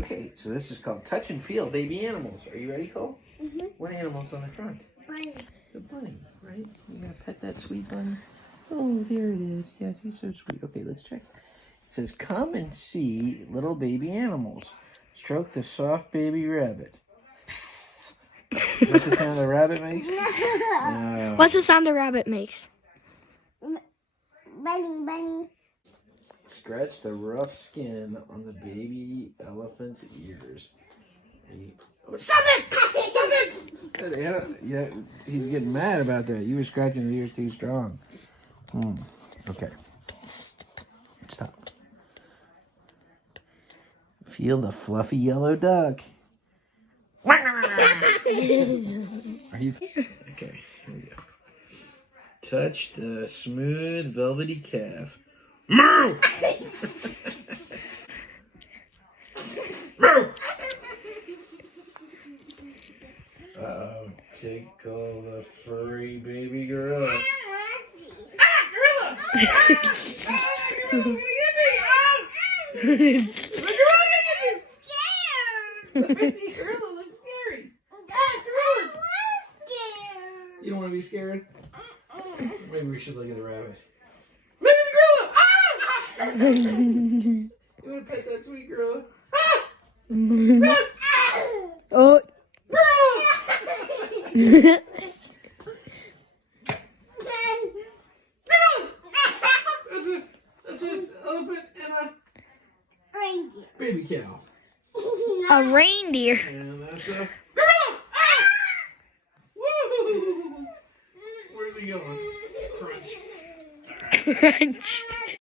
Okay, so this is called Touch and Feel Baby Animals. Are you ready, Cole? Mm-hmm. What animal's on the front? Bunny. The bunny, right? You gonna pet that sweet bunny? Oh, there it is. Yes, he's so sweet. Okay, let's check. It says, come and see little baby animals. Stroke the soft baby rabbit. Is that the sound a rabbit makes? No. What's the sound a rabbit makes? Bunny. Scratch the rough skin on the baby elephant's ears. Stop it! Stop it! Yeah, he's getting mad about that. You were scratching his ears too strong. Okay. Stop. Feel the fluffy yellow duck. Are you? Okay, here we go. Touch the smooth, velvety calf. Moo! Moo! Tickle the furry baby gorilla. Gorilla! Gorilla's gonna get me! The gorilla's gonna get me! The baby gorilla looks scary. Gorillas! You don't want to be scared? Maybe we should look at the rabbit. Maybe the gorilla! You want to pet that sweet gorilla? Oh. That's an elephant and a Reindeer. baby cow. A reindeer. And that's a gorilla! Ah! Woo! Where's he going? Crunch. Crunch.